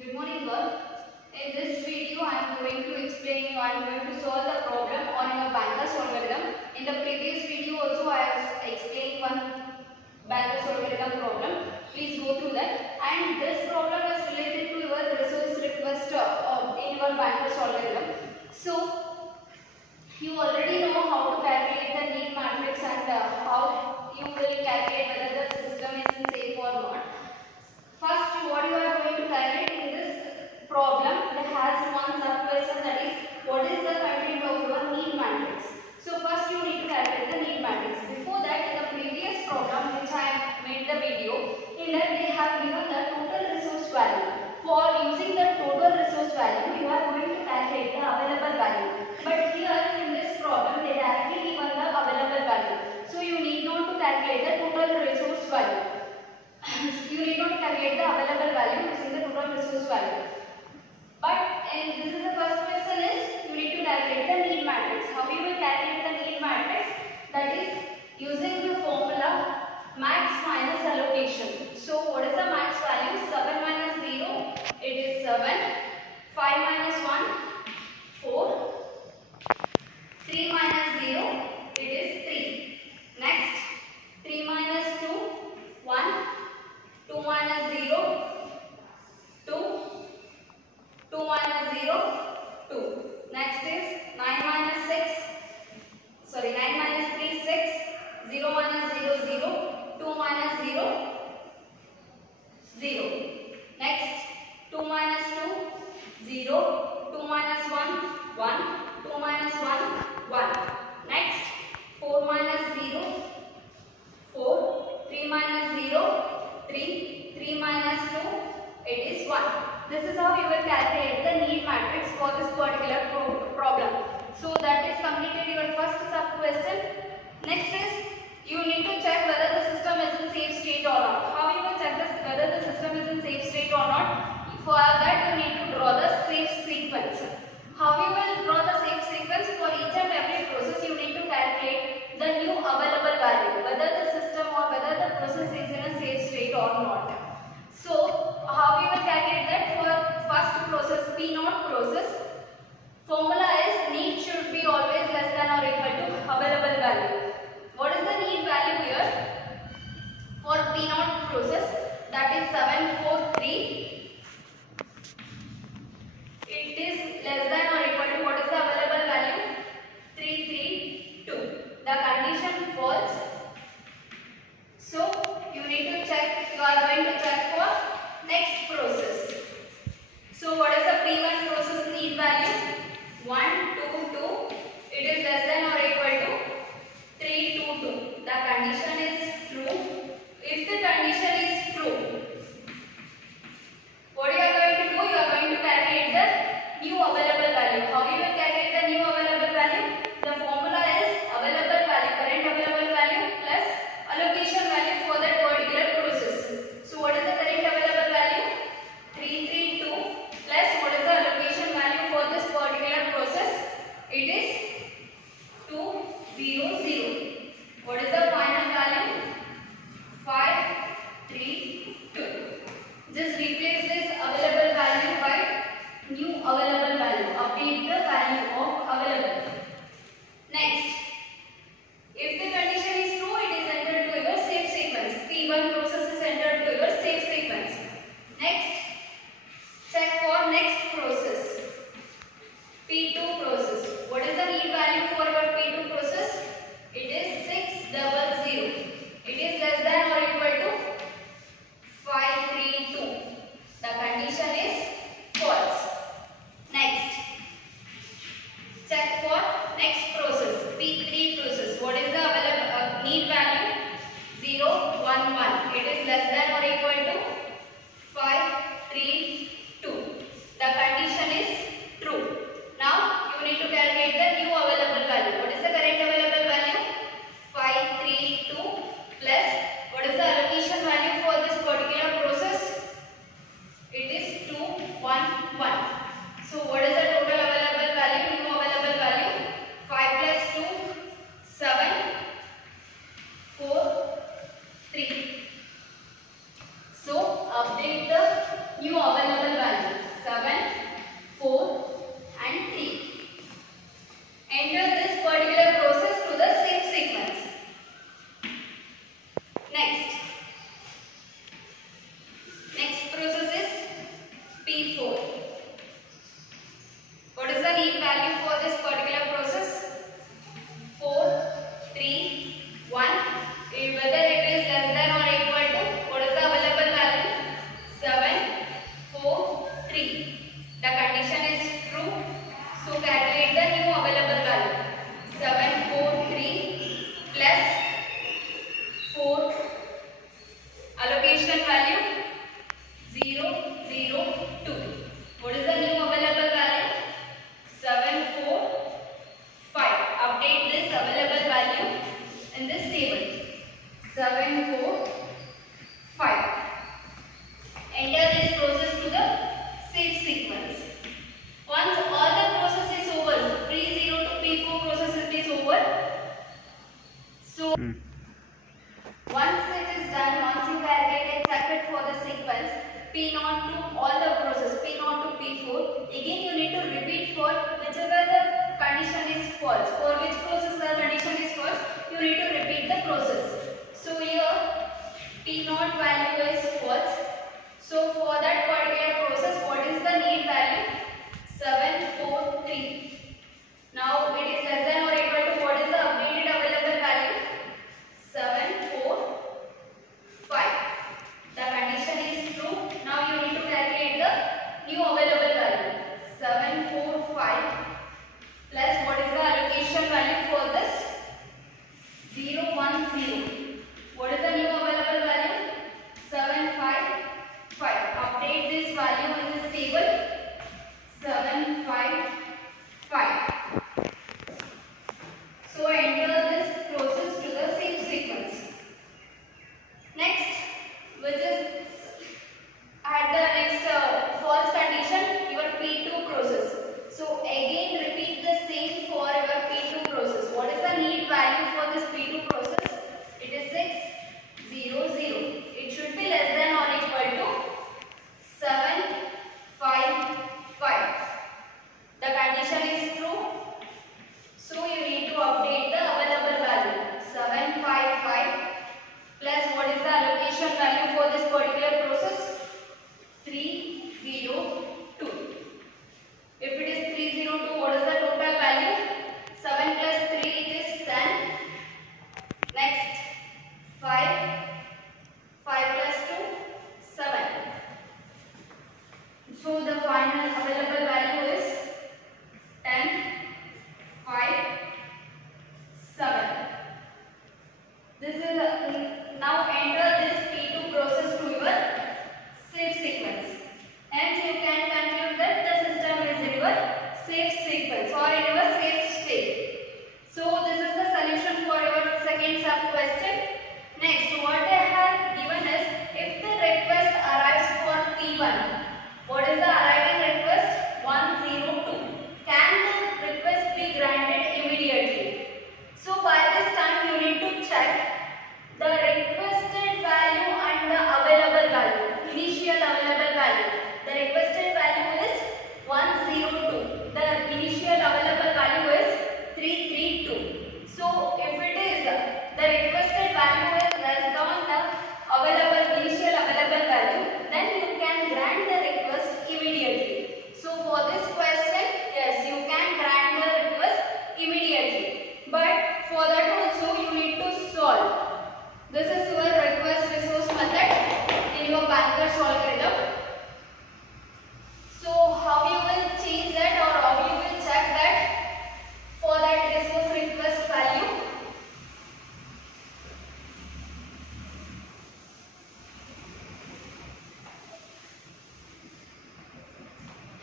Good morning girl. In this video I am going to explain you, I am going to solve the problem on your Banker's algorithm. In the previous video also I have explained one Banker's algorithm problem. Please go through that. And this problem is related to your resource request in your Banker's algorithm. So you already know how to calculate the need matrix and how you will calculate whether the system is safe or not. First, what you are going to calculate in this problem that has one sub question, that is what is the content of your need matrix. So first you need to calculate the need matrix. Before that, in the previous problem which I made the video, in that they have given the total resource value. For using the total resource value, you are going to calculate the available value. But here in this problem, they directly given the available value. So you need not to calculate the total resource value. You need not calculate the available value using the total resource value. But this is the first question is you need to calculate the need matrix. How you will calculate the need matrix? That is using the formula max minus allocation. So what is the max value? 7 minus 0, it is 7. 5 minus 1, 4. 3 minus 0, it is 3. Next, 3 minus 2, 1. 2 minus 0, 2. 2 minus 0, 2. Next is 9 minus 6. Sorry, 9 minus 3, 6. 0 minus 0, 0. 2 minus 0, 0. Next, 2 minus 2, 0. 2 minus 1, 1. 2 minus 1, 1. Next, 4 minus 0, 4. 3 minus 0, 3. 3 minus 2, it is 1. This is how you will calculate the need matrix for this particular problem. So that is completed your first sub question. Next is you need to check whether the system is in safe state or not. How you will check whether the system is in safe state or not? For that you need to draw the safe sequence. How you will draw the safe sequence? For each and every process you need to calculate the new available value, whether the system or whether the process is in a safe state or not. So how we will calculate that? For first process, P0 process, formula is need should be always less than or equal to available value. What is the need value here? For P0 process, that is 743. It is less than or equal to what is the available value? 332. The condition false. So you need to check, you are going to check for next process. So what is the P1 process need value? 1, 2, 2. It is less than or equal to 3, 2, 2. The condition is true. If the condition is true, what you are going to do? You are going to calculate the new available value. How you will calculate the new available value? The formula is available value, current available value plus allocation value for that particular process. So what is the current available value? 332 plus what is the allocation value for this particular process? It is 200. What is the final value? 532. Just replace this available value by new available value. Update the value of available. Next, if the condition is true, it is entered to your safe sequence. P1 process is entered to your safe sequence. Next, check for next process. P2 process. What is the need value for your P2 process? It is 600. It is less than or equal to 532. The condition is false. Next, check for next process. P3 process. What is the available need value? 0, 1, 1. It is less than or equal to 532. The condition is true. Now you need to calculate the new available value. What is the current available value? 532 plus what is the allocation value for this particular process? It is 211. So what is the total available value? New available value? 5 plus 2, 7, 4, 3. So update the new available value. 3. The condition is true. So calculate the new available value. 743 plus 4 allocation value 002. What is the new available value? 745. Update this available value in this table. 745. Enter this process to the safe sequence. Once all the process is over, P0 to P4 process is over. So once it is done, once you calculate a circuit for the sequence P0 to all the process P0 to P4, again you need to repeat for whichever the condition is false. For which process the condition is false, you need to repeat the process. So here P0 value is false. So for that particular process, what is the need value? 743. Now it is less than or equal to what is the updated available value? 745. The condition is true. Now you need to calculate the new available value. 745 plus what is the allocation value for this? 010. What is the new available value? 755. Update this value in this table. 755. So enter this process to the safe sequence. Next, which is at the next false condition, your P2 process. So again repeat the same for your P2 process. What is the need value for this P2 process? It is 600. It should be less than or equal to 755. The condition is true. So you need to update the available value. 755 plus what is the allocation value for this particular process? 302. If it is 302, what is the total value? 7 plus 3 it is 10. Next 5. 5 plus 2, 7. So the final available value is 10, 5, 7. This is now enter this P2 process to your safe sequence. Hence you can conclude that the system is in your safe sequence or in your safe state. So this is the solution for your second sub question. Next, what I have given is if the request arrives for P1, what is the arriving request? 102. Can the request be granted immediately? So by this time you need to check the requested value and the available value, initial available value. The requested value is 102. The initial available value is 332. So if it is the requested value is less than the initial available value, then you can grant the request immediately. So for this question, yes, you can grant the request immediately. But for that also you need to solve. This is your request resource method in your Banker's algorithm. So how you will change that or how you will check that for that resource request value?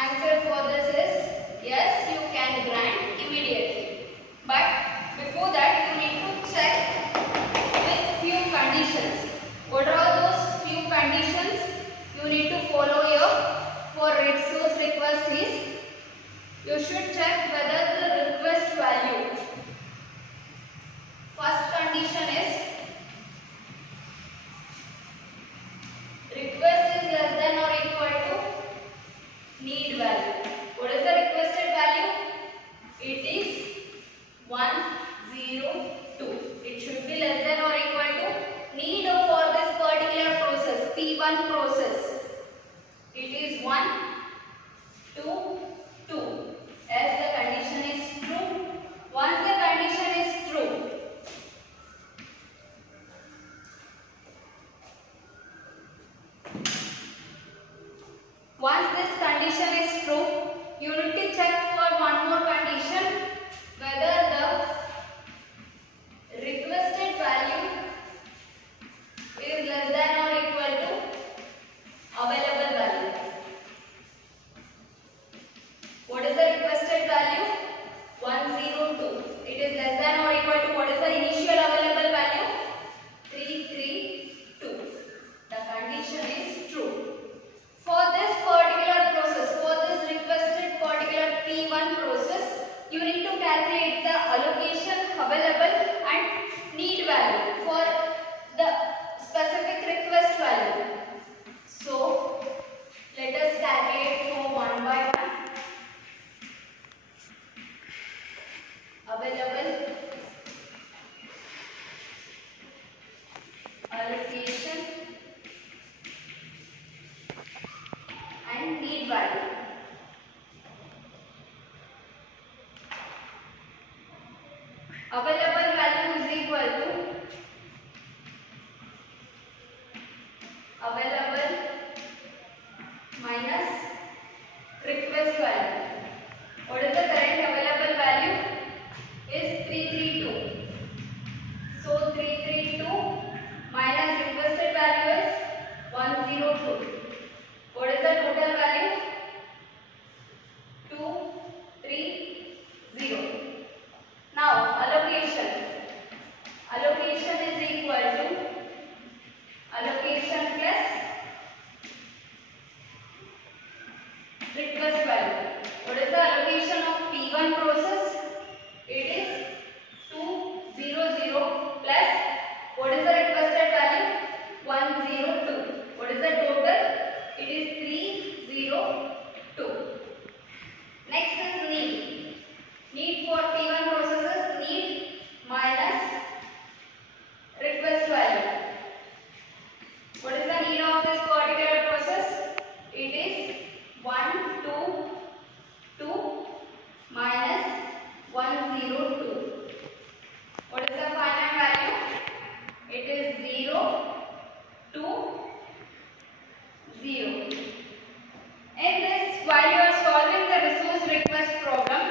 Answer for this is yes, you can grant immediately. But before that you need to check with few conditions. What are those few conditions you need to follow here for resource request is you should check whether the request value. First condition is request is less than or equal to need value. What is the requested value? It is 102. It should be less than or equal to need for this particular process, P1 process. It is 1, 2, 2 as the Once this condition is true, you need to check for one more condition, whether the requested value is less than or equal to available value. What is the requested value? 102. It is less than or equal to what is the initial available value? 332. The condition is true. For this particular process, for this requested particular P1 process, you need to calculate the allocation, available and need value for the specific request value. So, let us calculate for one by one. Available, allocation and need value. Available value is equal to available minus request value. What is the current available value? Is 332. So 332 minus requested value is 102. What is the total value? 230. Now allocation. Allocation is equal to allocation plus request value. What is the allocation of P1 process? It is 200 plus what is the requested value? 102. What is the total? It is 302. Next is need. Need for P1 processes, need minus request value. What is the need of this particular process? It is 122 minus 102. What is the final value? It is 0, 2, 0. In this, while you are solving the resource request problem,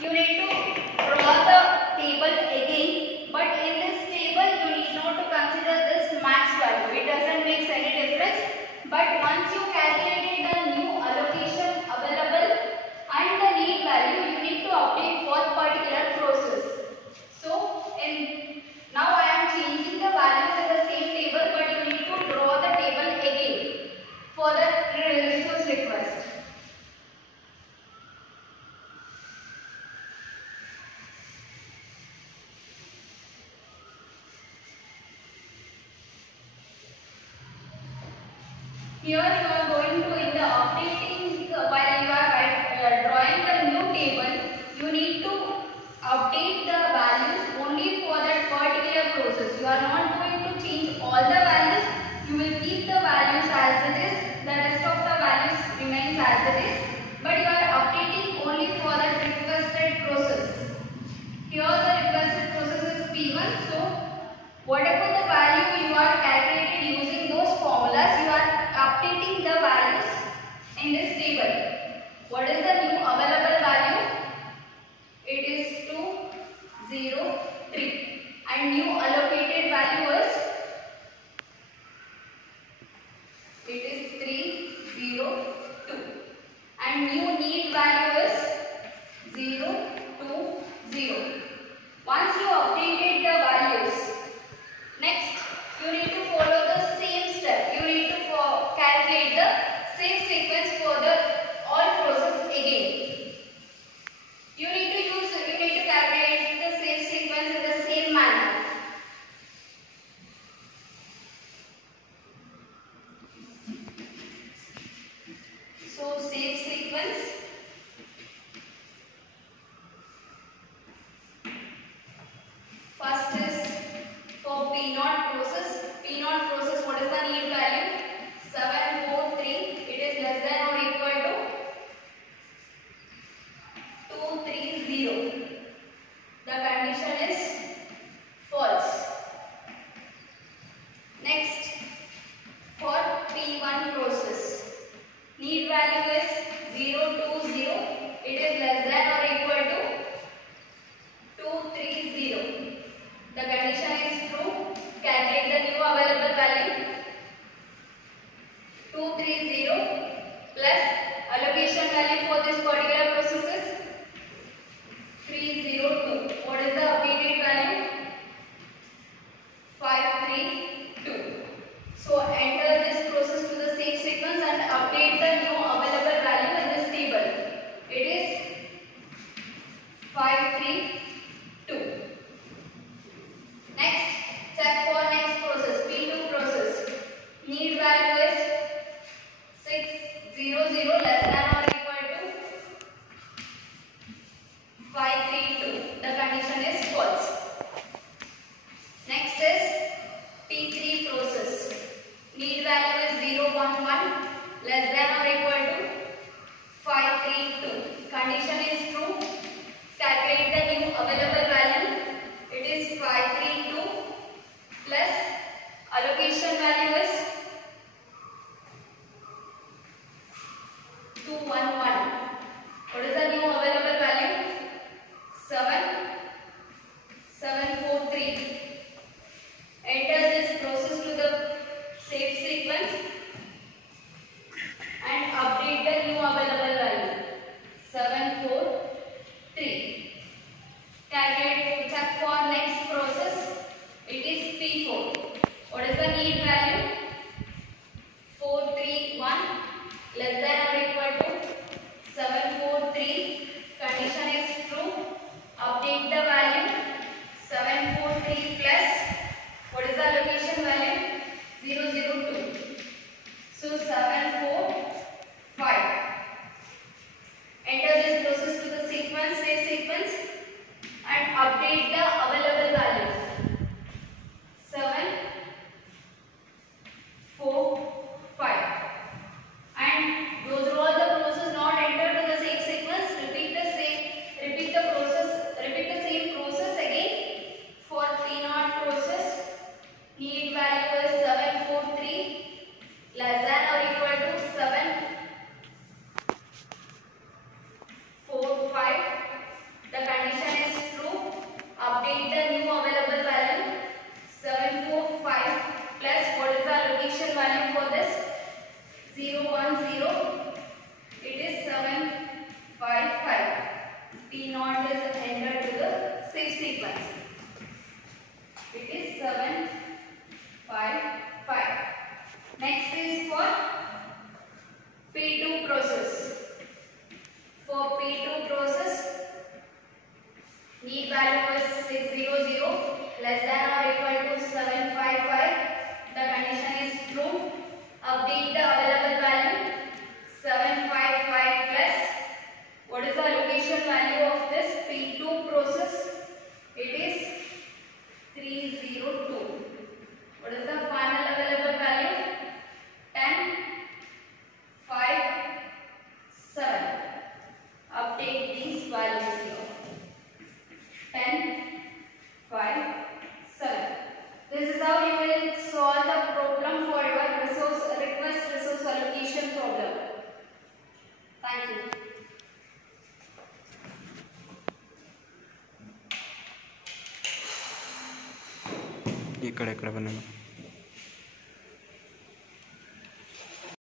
you need to draw the table again. But in this table, you need not to consider this max value. It doesn't make any difference. But once you calculated the new allocation, available and the need value, you need to update for particular process. So, now I am changing the values in the same table, but you need to draw the table again for the resource request. Here you are going to, in the updating, while you are drawing the new table, you need to update the values only for that particular process. You are not going to change all the values. You will keep the values as it is. The rest of the values remains as it is. But you are updating only for that requested process. Here the requested process is P1. So whatever the value you are calculated using those formulas, you are updating the values in this table. What is the new available value? It is 203 and new allocated value is it is 302 and new need value is 020. Once you updated the values, next you need to follow the same step. You need to calculate the same sequence for the all process again. You need to calculate the same sequence in the same manner. So save sequence. First is for P0 process. P0 process, what is the need value? 743. It is less than or equal to 230. The condition is false. Next, for P1 process, need value is 0, 2, 0. It is less than or equal to 2, 3, 0. The condition is true. Calculate the new available value. 2, 3, 0 plus allocation value for this particular process is 3, 0, 2. What is the updated value? 5, 3, 2. So enter this process to the same sequence and update the new available value in this table. It is 5, 3, 2. Next, check for next process, P2 process. Need value is 6, 0, 0 less than or equal to 5, 3, 2. The condition is false. Next is P3 process. Need value is 0, 1, 1 less than or equal to 5, 3, 2. Condition is true. Calculate the new available value. It is 5, 3, 2 plus allocation value is 2, 1, 1. What is the new available value? 7, 7, 4, 3. Enter this process to the safe sequence and update the new available value. 7, 4, 3. Calculate, check for next process. It is P4. What is the need value? 4, 3, 1 less than or equal to 7, 4, 3. Condition is true. Update the value. 7, 4, 3 plus. What is the allocation value? 0, 0, 2. So 7, 4, 5. Enter this process to the sequence, safe sequence and update the available value. 7, 4, 5. And those are all the process not entered to the same sequence. Repeat the same process again for P0 process. Need value is 7, 4, 3 less than or equal to 7, 4, 5. The condition is true. Update the new available value. 7, 4, 5 plus what is the allocation value for this? 0, 1, 0. It is 7, 5, 5. P0 is entered to the safe sequence. It is 7, 5, 5. Next is for P2 process. For P2 process, need value is 6, 0, 0 less than or equal to 7, 5, 5. The condition is true. Update the available value. 7, 5, 5 plus. What is the allocation value of this P2 process? It is 3, 0, 2. What is the final available value? 10, 5, 7. Update these values here. 10, 5, 7. This is how you will solve the problem for your request resource allocation problem. Thank you. ఇక్కడ ఎక్కడ పన్నాను